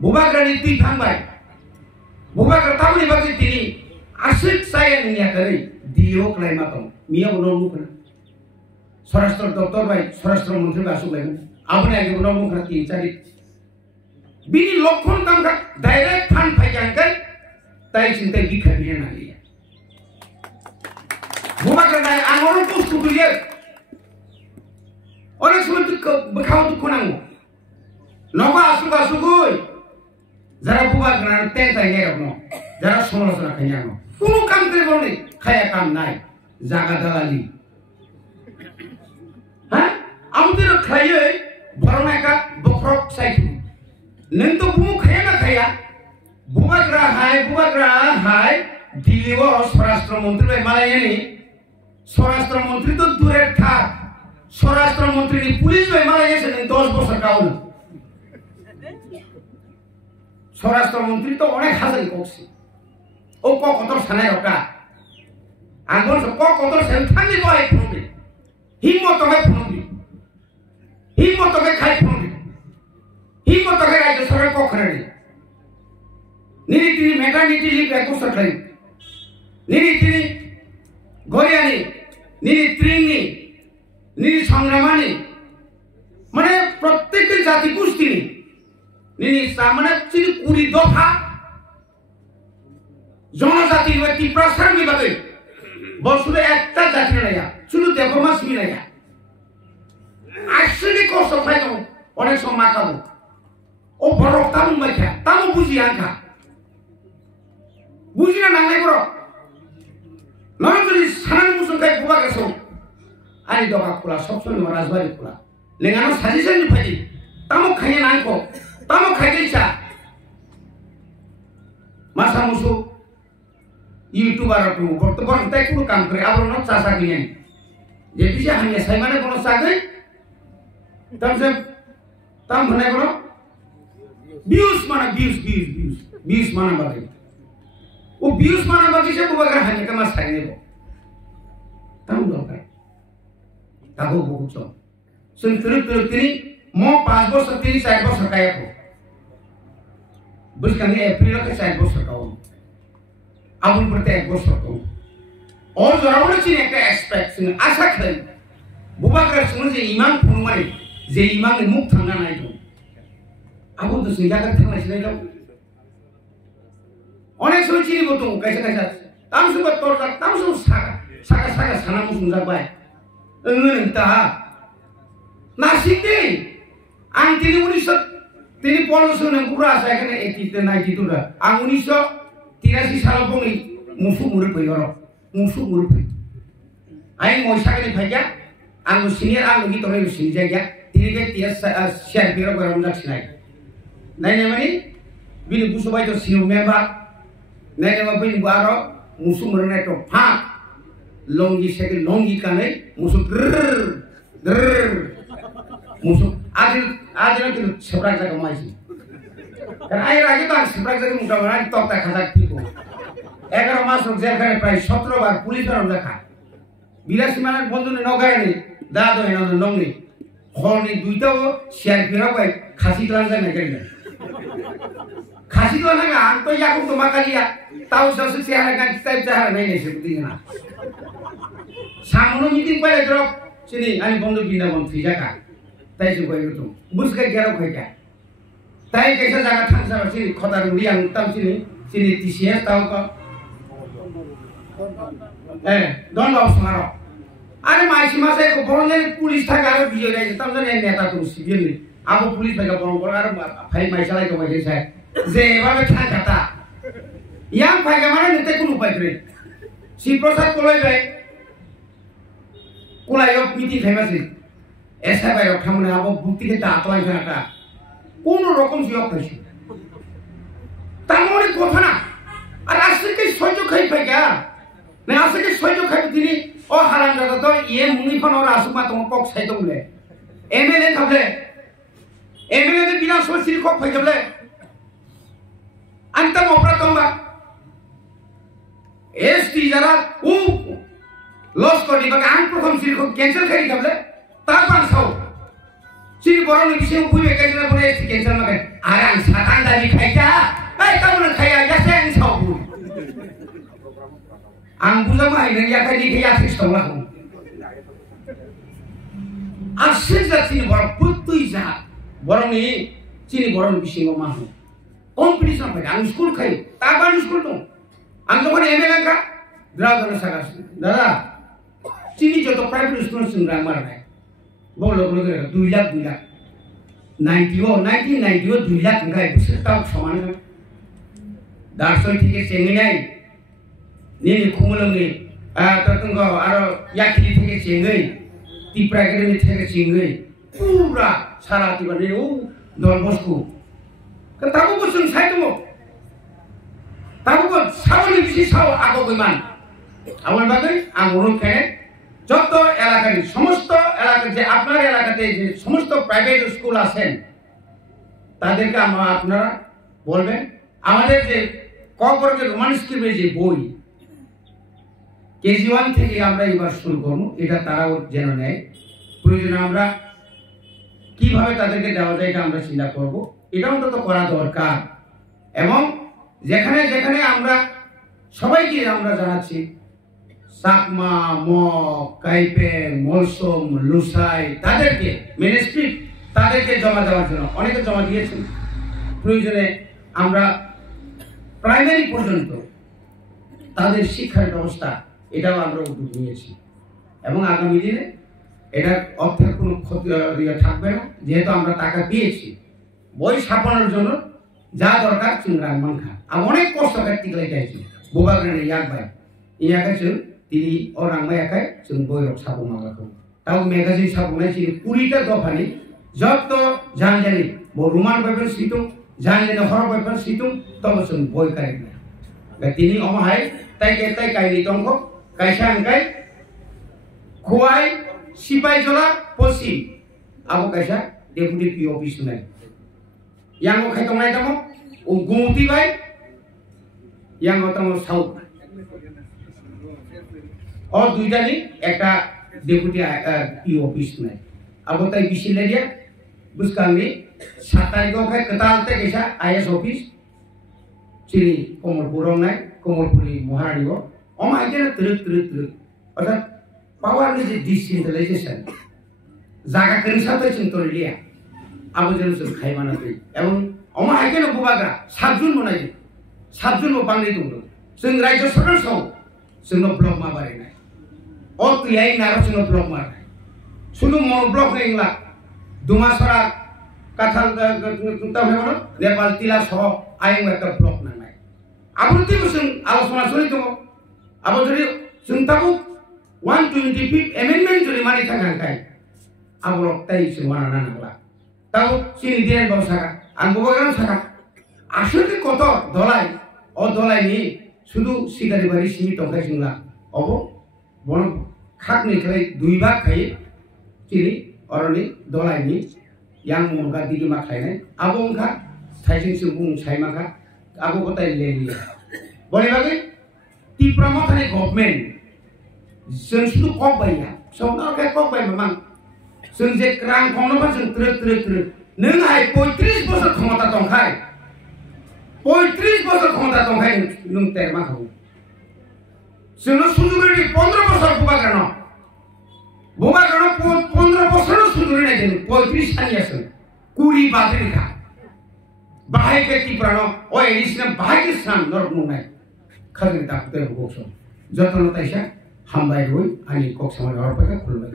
बुबाग्रानि दै थांबाय बुबाग्रा तामनि बागै तिनि आसिक साया निया करै दियो क्लाइमा दं मिया उनाव मुखना स्वराष्ट्र दप्तर बाय स्वराष्ट्र मंत्री बासु बाय आपने आगे उनाव मुखना 3-4 बिनि लक्षण तामका डाइरेक्ट फान फाइजांकै ताइ चिन्ताय बिखा बिहे नालिया बुबाग्रा नाय आंगरो बुस्तु दुयो अनेक समय बखाव दुखु नांगौ नगा आसुगुय যারা বুবা গ্রান তেন তাই এরকম যারা সমালোচনা খাই না কোনো কাম করে বলে খায়া কাম নাই জায়গা দালালি হ্যাঁ আমাদের খাইয়ে বরনাকা বখরক সাইফু নন তো বুমু খায়া না খায়া বুবা গ্রা হাই দিলিও স্বরাষ্ট্রমন্ত্রী ভাই মালায়ানি স্বরাষ্ট্রমন্ত্রী তো দূরের থাক স্বরাষ্ট্রমন্ত্রী পুলিশ ভাই মালায়াছে 10 বছর কাউল স্বরাষ্ট্রমন্ত্রী তো অনেক হাজারি করছে ও কত সানাই রকা আঙ্গন কত সেন থাকি বয় ফুনবি হিম্মতকে ফুনবি হিম্মতকে খাই ফুনবি হিম্মতকে রাজ্য সরকার কখরে নিরি তিনি মেটার্নিটি লিভ এক বছর খাই নিরি তিনি গরিয়ানি নিরি ত্রিংনি নিরি সংগ্রামানি মানে প্রত্যেকটি জাতি গোষ্ঠী নিনি সামনে চিনি 20 দফা জনজাতি ব্যক্তি প্রসার বিভাগে বসলে একটা জাতি নাইয়া শুধু দেবমাস মিলাইয়া আসলে কষ্ট পাইও অনেক সময় মাকাবো ও বড় তামু মাইখা তামু বুঝি আঙ্কা বুঝি না নাঙ্গাই বড় নরজলি সানান মুসুকাই বুবা গেছো আনি দফা খোলা সবসময় রাজবাড়ি খোলা লেঙ্গানো সাজেশন ফাইজি তামু খাইয়ে নাঙ্কো তামো খাইছা মাসা মুসু ইউটিউবার তো বর্তমান তাই কোনো কাম করে আবার ন চাষা কিনে যে দিশা হানিয়া সাই মানে কোনো চাকরি তামসে তাম মানে কোনো ভিউজ মানে ভিউজ মানে বাকি ও ভিউজ মানে বাকি সে বুবাগা হানিয়া কামা সাই নেব তাম দরকার তাগো বহুত সুন তিনি মো 5 বছর 3-4 বছর কায়াকো bukan April ke saya bosor kau, abun berarti bosor kau. Or orang sini ekta expect sini asa kali, bukan kerana semua je imam pun mari, je imam ni muk thangga naik tu. Abun tu sini jaga thangga sini jauh. Orang semua sini betul, kaisa, tamu semua torkat, tamu semua saga sana musuh jabai, entah, nasi ni, anti ni unisat. তিনি পড়াশোনা পুরো আছে এখানে 92 টা আর 1983 সাল বঙ্গি মুসু মুরুপই গর মুসু মুরুপই I মইসাকে ফাইয়া আং senior আং গি তরে সিনি জায়গা তিনি কে টিএস শেয়ার বিরো গরম লাগছিনাই নাই মানে বিনি বুসবাই তো সিও মেম্বার নাই না বিনি বারো মুসু মুরনে তো ফা লঙ্গি সেকে লঙ্গি কানে মুসু musuh adil itu sebrak jaga masih karena air lagi tuh sebrak jaga mudah-mudahan tok tak kata tipu 11 masuk jail kan প্রায় 17 বার পুলিশ আর দেখা বিলাসী মানে বন্ধু নগায়নি দাদো এনো নংনি হনি দুইটাও শেয়ার ফেরা পাই খাসি ক্লাস যায় না কেন খাসি তো না আং তো ইয়াকু তো মাকালিয়া তাও সব শেয়ার গান টাইপ চাহারা নাই নেছে বুঝি না সামনে মিটিং পাইলে ড্রপ চিনি আমি বন্ধু বিনাবন ফিজাকা তাই যে কই তো বুঝকে গেরো কইকা তাই কেসা জায়গা থাকসা সি খদার উড়িয়াং তাম চিনি তিসিয়া তাও ক দন্ড অসমারো আরে মাইসি মাসে বরনে পুলিশ থাকে আর বিজয় রাইছে তাম জানে নেতা তো সিভিল আবো পুলিশ ভাইকা বরং বড় আর ভাই মাইসালাই তো ভাই যায় যে এভাবে থাকাটা ইয়াং ভাইকা মানে নিতে কোন উপায় করে শিবপ্রসাদ কলই ভাই কোলাইও মিটিং খাইমাছে এসা ভাই রক্ষামনে আবো বুদ্ধি খেতে আতলাই জানাটা কোন রকম জিও খাইছে তার মানে কথা না আর আজকে সহ্য খাই ভাইকা না আজকে সহ্য খাই তিনি ও হারাম দাদা তো ইয়ে মুনিখন ওর আসুমা তোমার কক সাইতো বলে এমএলএ খাবলে এমএলএ কে বিনা সরসির কক ফাই যাবলে আনতা অপরাধম্বা এসটি যারা ও লস করি বা আন প্রথম সির কক ক্যান্সেল খাই যাবলে তারপর Sao Sini borong ni bisa punya kerja boleh cancel makan. Arang satan dari kerja. Kamu nak kerja ya saya yang sabu. Angku sama ini ya kerja kerja sekolah. Asyik sini borong putu isa. Borong ni sini borong bisa ngomong. Kompetisi apa? Ang school kai. Taban school tu. Ang tu kan ML ka. Dragon sagas. Dah. Sini jodoh private school sendiri mana? Boleh 2 lakh 1990 2 lakh enggak bisa tahu sama darso tiket cengai ni kumulung ni tertunggu aro yakini tiket cengai di program tiket cengai pura salah tiba ni don bosku ketahu bosung saya tu tahu bos sawo ni bisa sawo aku gimana awal bagai angurun kene যত এলাকায় সমস্ত এলাকায় যে আপনার এলাকাতে যে সমস্ত private school আছেন তাদেরকে আপনারা বলবেন আমাদের যে কবর্গের রোমান স্কুলের যে বই কেজি 1 থেকে আমরা এবার শুরু করব এটা তারাও যেন নেয় প্রয়োজনে আমরা কিভাবে তাদেরকে দেওয়া যায় এটা আমরা চিন্তা করব এটা অন্তত করা দরকার এবং যেখানে যেখানে আমরা সবাইকে আমরা জানাচ্ছি সাকমা মগ কাইপে মলসম লুসাই তাদেরকে মিনিস্ট্রি তাদেরকে জমা দেওয়ার জন্য অনেকে জমা দিয়েছেন প্রয়োজনে আমরা প্রাইমারি পর্যন্ত তাদের শিক্ষার ব্যবস্থা এটাও আমরা উদ্যোগ নিয়েছি এবং আগামী দিনে এটা অর্থের কোনো ক্ষতি থাকবে না যেহেতু আমরা টাকা পেয়েছি বই ছাপানোর জন্য যা দরকার চিংরাংমান খা আর অনেক কষ্ট কাটতে চাইছি বোবাগ্রানের ইয়াক ভাই ইয়াকে তিনি orang mayakai जों boyrok sabung malaku tahu magazine sabungnya sini 20টা দফানি যত জানজানি বরুমান বাইবেল সিতুং জানজানি হর বাইবেল সিতুং তব जों বই কাই না তিনি অমহাই তাই কাইনি তংক কাইসা আংকাই খোয়াই সিপাই জলা পশ্চিম আবো কাইসা ডেপুটি পি অফিস নাই yang খাই তংনাই তম ও গুমতি বাই yang তম সাউথ और दुईटा नी एक डेपुटी पी ऑफिस में अब तक बिसिलेरिया बुसकांगी 7 तारीख को है कतालते कैसा आईएएस ऑफिस चिनी कोमलपुरम नाय कोमलपुरी महारानी को ओम आइके ना तुरत अर्थात पावर में जो डिसेंट्रलाइजेशन जागा करने तो चिंतन लिया अब जन से खाई माना तो एवं ओम आइके ना बुबागा 7 जून मनाई 7 जून वो बांग्ली तुम लोग सिंह राज्य सरकार सौ सिंह ब्लॉक में बारे ना और तो यही नारो सिंह ब्लॉक मार सुनो मोनो ब्लॉक नहीं इंगला दुमासरा कथाल तब है वो नेपाल तिला सौ आयें में का ब्लॉक ना नहीं अब उनकी मुझे आलोचना सुनी तो अब जरी सुनता हूँ 125th amendment जरी मानी था क्या है अब लोग तय से माना ना नगला तब चीनी दिन बहुत सारा अंगुबागान सारा आशुर के कोतो दोलाई और दोलाई नहीं सुधु सिगारी बारी सीमित होगा सिंगला अब बोलो खाक निकले 2 भाग खाई चीनी और नहीं दोलाई नहीं yang mungkin di rumah kalian, aku mungkin saya singgung saya maka aku kota ini lihat. Boleh lagi? Di promosi government, sensuatu kok bayar, soalnya kayak kok bayar memang, senjek kerang kono pas terus, nengai poitris bosot kemata tongkai, poitris bosot kemata tongkai nung terma kau. Senus sudah di 15 bosot buka kerana. Bukan karena 15 bosor sudah ni jadi 35 tahun ya sen, kuri baterai ka, bahaya ke tiprano, oh ini sih bahaya ke san norok mungai, kalau kita tak terhubung so, jatuh nanti saya hambai rui, ani kok sama orang pakai kulai.